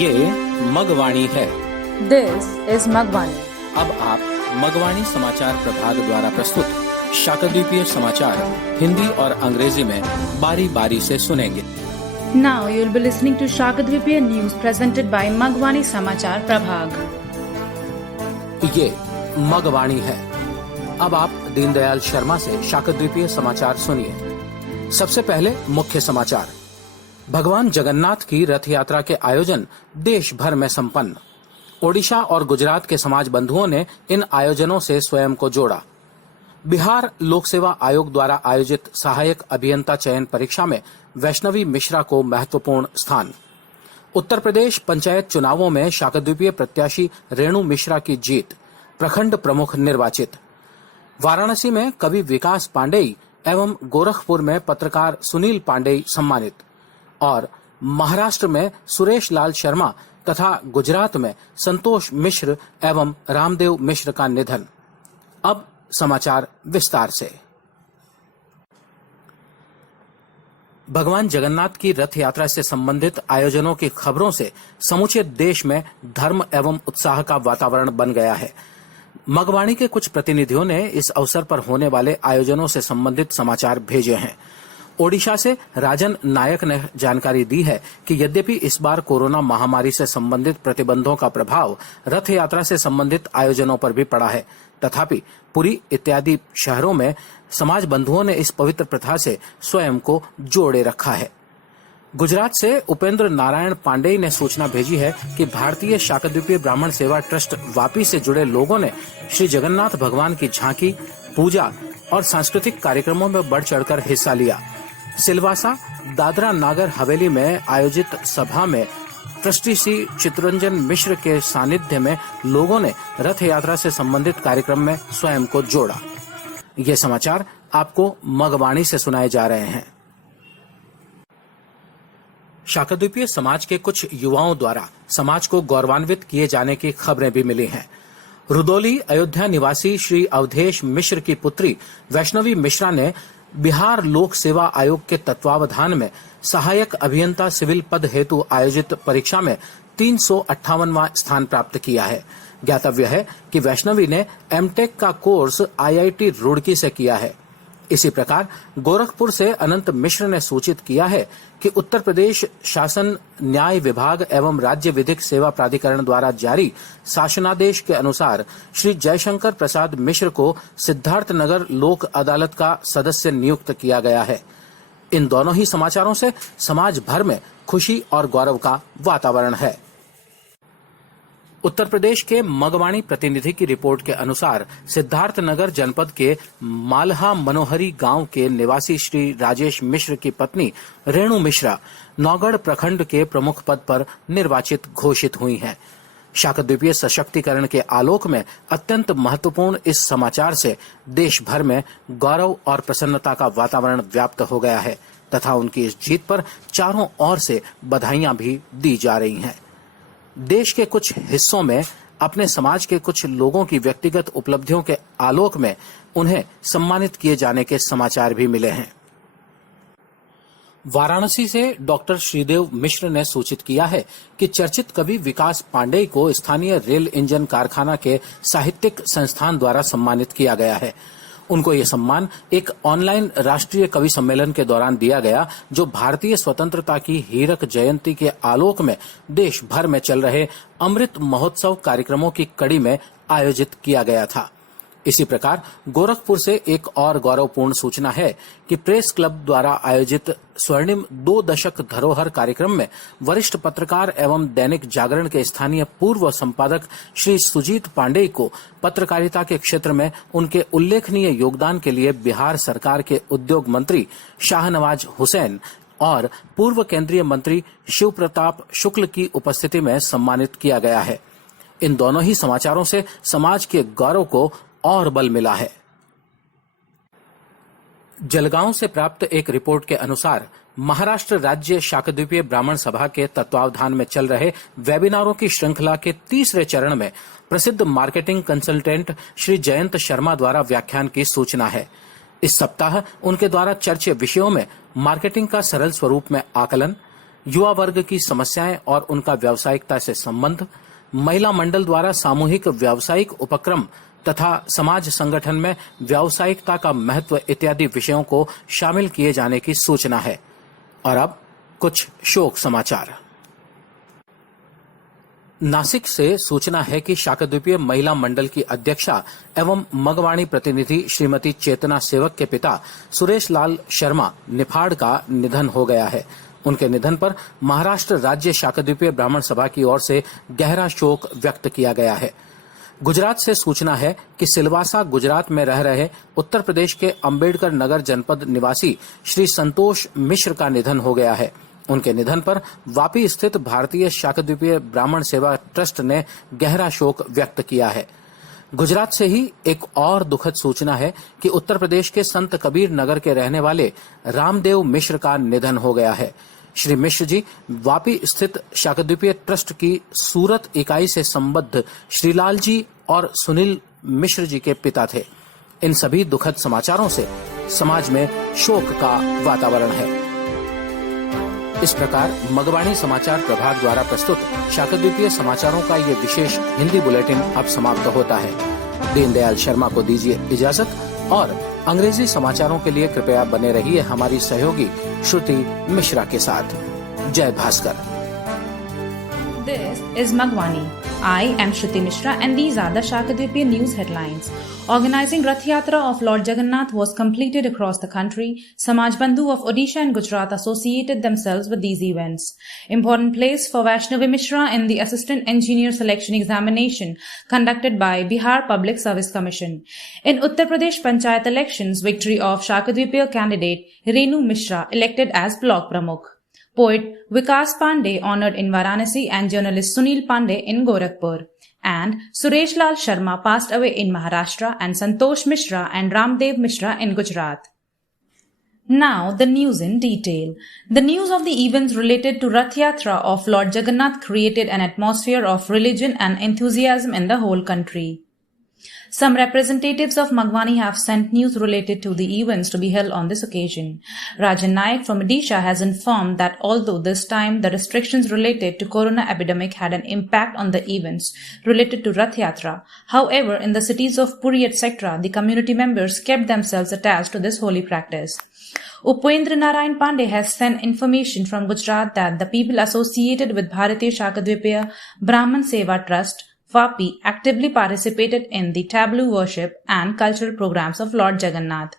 ये मगवाणी है। This is Magwani. अब आप मगवाणी समाचार प्रभाग द्वारा प्रस्तुत शाकद्वीपीय समाचार हिंदी और अंग्रेजी में बारी बारी से सुनेंगे। Now you'll be listening to Shakadvipiya News presented by Magwani Samachar Prabhag. ये मगवाणी है। अब आप दीनदयाल शर्मा से शाकद्वीपीय समाचार सुनिए। सबसे पहले मुख्य समाचार। भगवान जगन्नाथ की रथ यात्रा के आयोजन देश भर में संपन्न। ओडिशा और गुजरात के समाज बंधुओं ने इन आयोजनों से स्वयं को जोड़ा। बिहार लोक सेवा आयोग द्वारा आयोजित सहायक अभियंता चयन परीक्षा में वैष्णवी मिश्रा को महत्वपूर्ण स्थान। उत्तर प्रदेश पंचायत चुनावों में शाकद्वीपीय प्रत्याशी रेणु मिश्रा की जीत, प्रखंड प्रमुख निर्वाचित। वाराणसी में कवि विकास पांडेय एवं गोरखपुर में पत्रकार सुनील पांडेय सम्मानित। और महाराष्ट्र में सुरेश लाल शर्मा तथा गुजरात में संतोष मिश्र एवं रामदेव मिश्र का निधन। अब समाचार विस्तार से। भगवान जगन्नाथ की रथ यात्रा से संबंधित आयोजनों की खबरों से समूचे देश में धर्म एवं उत्साह का वातावरण बन गया है। मगवाणी के कुछ प्रतिनिधियों ने इस अवसर पर होने वाले आयोजनों से संबंधित समाचार भेजे हैं। ओडिशा से राजन नायक ने जानकारी दी है कि यद्यपि इस बार कोरोना महामारी से संबंधित प्रतिबंधों का प्रभाव रथ यात्रा से संबंधित आयोजनों पर भी पड़ा है, तथापि पुरी इत्यादि शहरों में समाज बंधुओं ने इस पवित्र प्रथा से स्वयं को जोड़े रखा है। गुजरात से उपेंद्र नारायण पांडेय ने सूचना भेजी है कि भारतीय शाकद्वीपीय ब्राह्मण सेवा ट्रस्ट वापी से जुड़े लोगों ने श्री जगन्नाथ भगवान की झांकी, पूजा और सांस्कृतिक कार्यक्रमों में बढ़ चढ़कर हिस्सा लिया। सिलवासा दादरा नागर हवेली में आयोजित सभा में ट्रस्टी श्री चितरंजन मिश्र के सानिध्य में लोगों ने रथ यात्रा से संबंधित कार्यक्रम में स्वयं को जोड़ा। ये समाचार आपको मगवाणी से सुनाए जा रहे हैं। शाकद्वीपीय समाज के कुछ युवाओं द्वारा समाज को गौरवान्वित किए जाने की खबरें भी मिली हैं। रुदौली अयोध्या निवासी श्री अवधेश मिश्र की पुत्री वैष्णवी मिश्रा ने बिहार लोक सेवा आयोग के तत्वावधान में सहायक अभियंता सिविल पद हेतु आयोजित परीक्षा में 358वां स्थान प्राप्त किया है। ज्ञातव्य है कि वैष्णवी ने एमटेक का कोर्स आईआईटी रुड़की से किया है। इसी प्रकार गोरखपुर से अनंत मिश्र ने सूचित किया है कि उत्तर प्रदेश शासन न्याय विभाग एवं राज्य विधिक सेवा प्राधिकरण द्वारा जारी शासनादेश के अनुसार श्री जयशंकर प्रसाद मिश्र को सिद्धार्थनगर लोक अदालत का सदस्य नियुक्त किया गया है। इन दोनों ही समाचारों से समाज भर में खुशी और गौरव का वातावरण है। उत्तर प्रदेश के मगवाणी प्रतिनिधि की रिपोर्ट के अनुसार सिद्धार्थनगर जनपद के मालहा मनोहरी गांव के निवासी श्री राजेश मिश्र की पत्नी रेणु मिश्रा नौगढ़ प्रखंड के प्रमुख पद पर निर्वाचित घोषित हुई हैं। शाकद्वीपीय सशक्तिकरण के आलोक में अत्यंत महत्वपूर्ण इस समाचार से देश भर में गौरव और प्रसन्नता का वातावरण व्याप्त हो गया है तथा उनकी इस जीत पर चारों ओर से बधाइयां भी दी जा रही हैं। देश के कुछ हिस्सों में अपने समाज के कुछ लोगों की व्यक्तिगत उपलब्धियों के आलोक में उन्हें सम्मानित किए जाने के समाचार भी मिले हैं। वाराणसी से डॉक्टर श्रीदेव मिश्र ने सूचित किया है कि चर्चित कवि विकास पांडेय को स्थानीय रेल इंजन कारखाना के साहित्यिक संस्थान द्वारा सम्मानित किया गया है। उनको ये सम्मान एक ऑनलाइन राष्ट्रीय कवि सम्मेलन के दौरान दिया गया, जो भारतीय स्वतंत्रता की हीरक जयंती के आलोक में देश भर में चल रहे अमृत महोत्सव कार्यक्रमों की कड़ी में आयोजित किया गया था। इसी प्रकार गोरखपुर से एक और गौरवपूर्ण सूचना है कि प्रेस क्लब द्वारा आयोजित स्वर्णिम 2 दशक धरोहर कार्यक्रम में वरिष्ठ पत्रकार एवं दैनिक जागरण के स्थानीय पूर्व संपादक श्री सुजीत पांडेय को पत्रकारिता के क्षेत्र में उनके उल्लेखनीय योगदान के लिए बिहार सरकार के उद्योग मंत्री शाहनवाज हुसैन और पूर्व केंद्रीय मंत्री शिव प्रताप शुक्ल की उपस्थिति में सम्मानित किया गया है। इन दोनों ही समाचारों से समाज के गौरव को और बल मिला है। जलगांव से प्राप्त एक रिपोर्ट के अनुसार महाराष्ट्र राज्य शाकद्वीपीय ब्राह्मण सभा के तत्वावधान में चल रहे वेबिनारों की श्रृंखला के तीसरे चरण में प्रसिद्ध मार्केटिंग कंसल्टेंट श्री जयंत शर्मा द्वारा व्याख्यान की सूचना है। इस सप्ताह उनके द्वारा चर्चित विषयों में मार्केटिंग का सरल स्वरूप में आकलन, युवा वर्ग की समस्याएं और उनका व्यावसायिकता से संबंध, महिला मंडल द्वारा सामूहिक व्यावसायिक उपक्रम तथा समाज संगठन में व्यावसायिकता का महत्व इत्यादि विषयों को शामिल किए जाने की सूचना है। और अब कुछ शोक समाचार। नासिक से सूचना है कि शाकद्वीपीय महिला मंडल की अध्यक्षा एवं मगवाणी प्रतिनिधि श्रीमती चेतना सेवक के पिता सुरेश लाल शर्मा निफाड़ का निधन हो गया है। उनके निधन पर महाराष्ट्र राज्य शाकद्वीपीय ब्राह्मण सभा की ओर से गहरा शोक व्यक्त किया गया है। गुजरात से सूचना है कि सिलवासा गुजरात में रह रहे उत्तर प्रदेश के अंबेडकर नगर जनपद निवासी श्री संतोष मिश्र का निधन हो गया है। उनके निधन पर वापी स्थित भारतीय शाकद्वीपीय ब्राह्मण सेवा ट्रस्ट ने गहरा शोक व्यक्त किया है। गुजरात से ही एक और दुखद सूचना है कि उत्तर प्रदेश के संत कबीर नगर के रहने वाले रामदेव मिश्र का निधन हो गया है। श्री मिश्र जी वापी स्थित शाकद्वीपीय ट्रस्ट की सूरत इकाई से संबद्ध श्रीलाल जी और सुनील मिश्र जी के पिता थे। इन सभी दुखद समाचारों से समाज में शोक का वातावरण है। इस प्रकार मगवाणी समाचार प्रभाग द्वारा प्रस्तुत शाकद्वीपीय समाचारों का ये विशेष हिंदी बुलेटिन अब समाप्त होता है। दीनदयाल शर्मा को दीजिए इजाजत और अंग्रेजी समाचारों के लिए कृपया बने रहिए हमारी सहयोगी श्रुति मिश्रा के साथ। जय Bhaskar. This is Magwani. I am Shruti Mishra and these are the Shakadvipiya news headlines. Organizing Rath Yatra of Lord Jagannath was completed across the country. Samaj Bandhu of Odisha and Gujarat associated themselves with these events. Important place for Vaishnavi Mishra in the Assistant Engineer Selection Examination conducted by Bihar Public Service Commission. In Uttar Pradesh Panchayat elections, victory of Shakadvipiya candidate Renu Mishra elected as Block Pramukh. Poet Vikas Pandey honored in Varanasi and journalist Sunil Pandey in Gorakhpur. And Suresh Lal Sharma passed away in Maharashtra and Santosh Mishra and Ramdev Mishra in Gujarat. Now the news in detail. The news of the events related to Rath Yatra of Lord Jagannath created an atmosphere of religion and enthusiasm in the whole country. Some representatives of Magwani have sent news related to the events to be held on this occasion. Rajan Naik from Odisha has informed that although this time the restrictions related to corona epidemic had an impact on the events related to Rath Yatra, however, in the cities of Puri etc., the community members kept themselves attached to this holy practice. Upendra Narayan Pandey has sent information from Gujarat that the people associated with Bharatiya Shakadvipiya Brahman Seva Trust Vapi actively participated in the tableau worship and cultural programs of Lord Jagannath.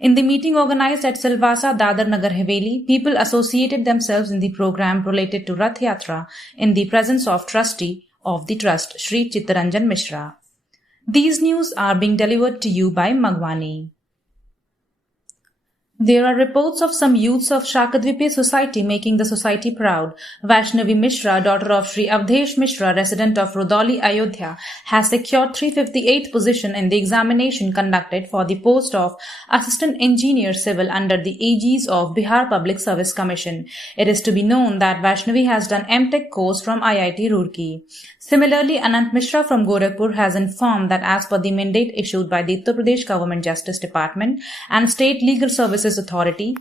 In the meeting organized at Silvassa Dadar Nagar Haveli, people associated themselves in the program related to Rath Yatra in the presence of trustee of the trust, Shri Chittaranjan Mishra. These news are being delivered to you by Magwani. There are reports of some youths of Shakadvipiya society making the society proud. Vaishnavi Mishra, daughter of Sri Avdesh Mishra, resident of Rudauli, Ayodhya, has secured 358th position in the examination conducted for the post of Assistant Engineer Civil under the aegis of Bihar Public Service Commission. It is to be known that Vaishnavi has done M.Tech course from IIT Roorkee. Similarly, Anant Mishra from Gorakhpur has informed that as per the mandate issued by the Uttar Pradesh Government Justice Department and State Legal Services Authority,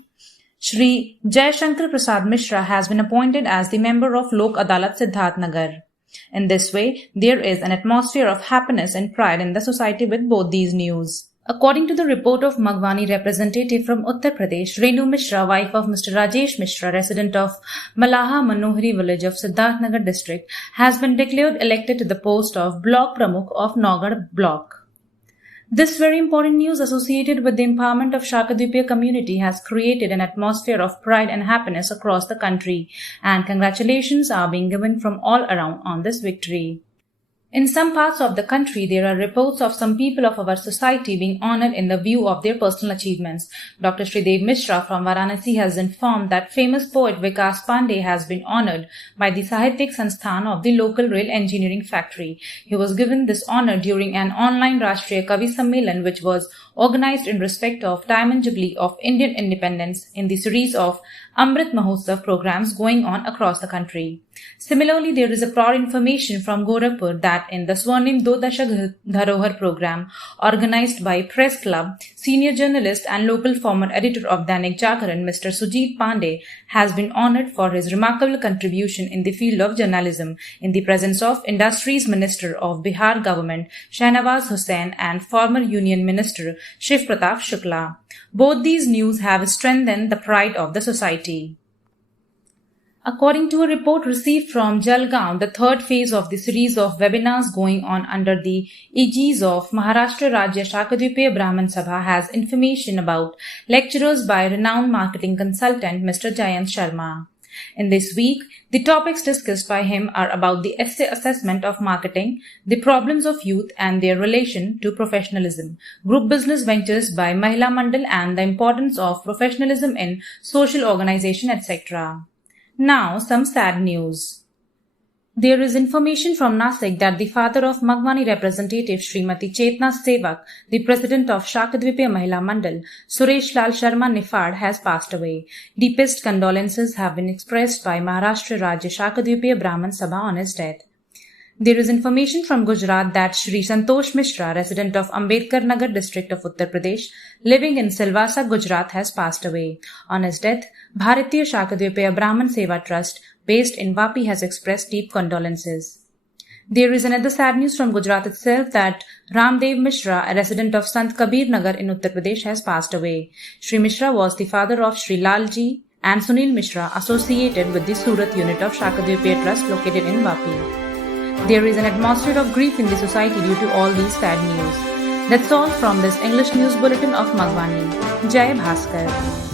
Shri Jai Shankar Prasad Mishra has been appointed as the member of Lok Adalat Siddharth Nagar. In this way, there is an atmosphere of happiness and pride in the society with both these news. According to the report of Magwani representative from Uttar Pradesh, Renu Mishra, wife of Mr. Rajesh Mishra, resident of Malaha Manohari village of Siddharth Nagar district, has been declared elected to the post of Block Pramukh of Nagar Block. This very important news associated with the empowerment of Shakadvipiya community has created an atmosphere of pride and happiness across the country, and congratulations are being given from all around on this victory. In some parts of the country, there are reports of some people of our society being honored in the view of their personal achievements. Dr. Shridev Mishra from Varanasi has informed that famous poet Vikas Pandey has been honored by the Sahityak Sansthan of the local rail engineering factory. He was given this honor during an online Rashtriya Kavi Sammelan which was organized in respect of Diamond Jubilee of Indian independence in the series of Amrit Mahotsav programs going on across the country. Similarly, there is a proud information from Gorakhpur that in the Swarnim Do Dashak Dharohar program organized by Press Club, senior journalist and local former editor of Dainik Jagran, Mr. Sujit Pandey, has been honored for his remarkable contribution in the field of journalism in the presence of Industries Minister of Bihar government, Shahnawaz Hussain, and former Union Minister Shiv Pratap Shukla. Both these news have strengthened the pride of the society. According to a report received from Jalgaon, the third phase of the series of webinars going on under the aegis of Maharashtra Rajya Shakadvipiya Brahman Sabha has information about lecturers by renowned marketing consultant Mr. Jayant Sharma. In this week, the topics discussed by him are about the essay assessment of marketing, the problems of youth and their relation to professionalism, group business ventures by Mahila Mandal and the importance of professionalism in social organization, etc. Now, some sad news. There is information from Nasik that the father of Magwani representative Srimati Chetna Sevak, the president of Shakadvipiya Mahila Mandal, Suresh Lal Sharma Nifad, has passed away. Deepest condolences have been expressed by Maharashtra Rajya Shakadvipiya Brahman Sabha on his death. There is information from Gujarat that Shri Santosh Mishra, resident of Ambedkar Nagar district of Uttar Pradesh, living in Silvassa, Gujarat, has passed away. On his death, Bharatiya Shakadvipiya Brahman Seva Trust, based in Vapi, has expressed deep condolences. There is another sad news from Gujarat itself that Ramdev Mishra, a resident of Sant Kabir Nagar in Uttar Pradesh, has passed away. Shri Mishra was the father of Shri Lalji and Sunil Mishra, associated with the Surat unit of Shakadvipiya Trust located in Vapi. There is an atmosphere of grief in the society due to all these sad news. That's all from this English news bulletin of Magwani. Jai Bhaskar.